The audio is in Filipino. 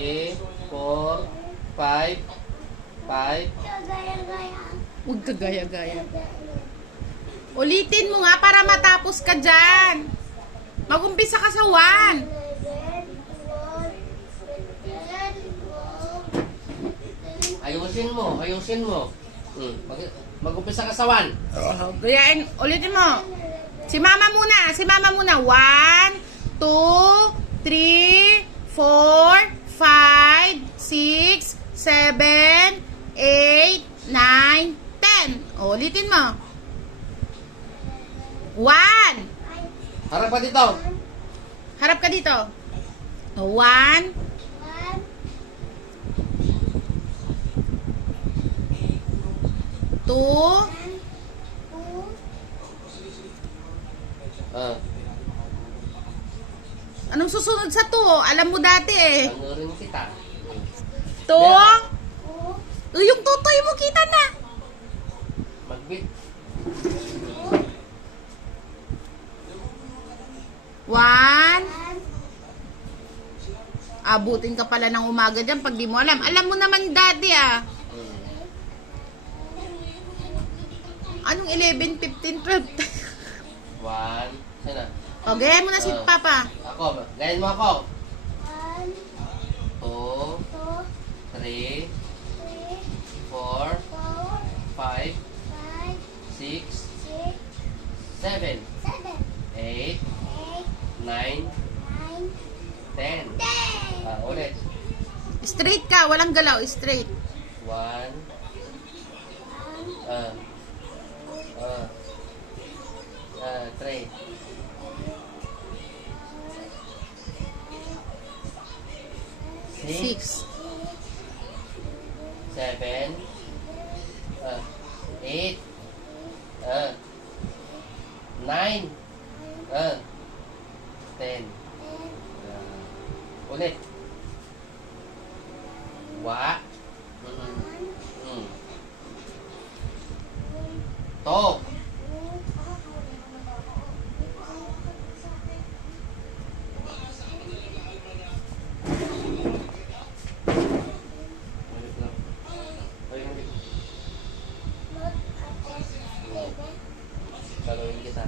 3, 4, 5, 5. Huwag ka gaya-gaya. Ulitin mo nga para matapos ka dyan. Mag-umpisa ka sa 1. Ayusin mo. Mag-umpisa ka sa 1. Gayain, ulitin mo. Si mama muna. 1, 2, 3, 4, 5, 6, 7, 8, 9, 10. Ulitin mo. 1. Harap pa dito. Harap ka dito. 1, 2, anong susunod sa 2? Alam mo dati eh. Tangurin kita. 2. Yung tutoy mo kita na. Magbit. 1. Abutin ka pala ng umaga dyan pag di mo alam. Alam mo naman dati ah. Anong 11, 15, 12? 1. Sino? O, gayahin mo na si Papa. Ako. Gayan mo ako. 2, 3, 4, 5, 6, 7, 8, 9, 10. Ulit. Straight ka, walang galaw, straight. 1. 3. 6. 7, 8, 9, 10. Ulit. Wa. To. Galawin kita.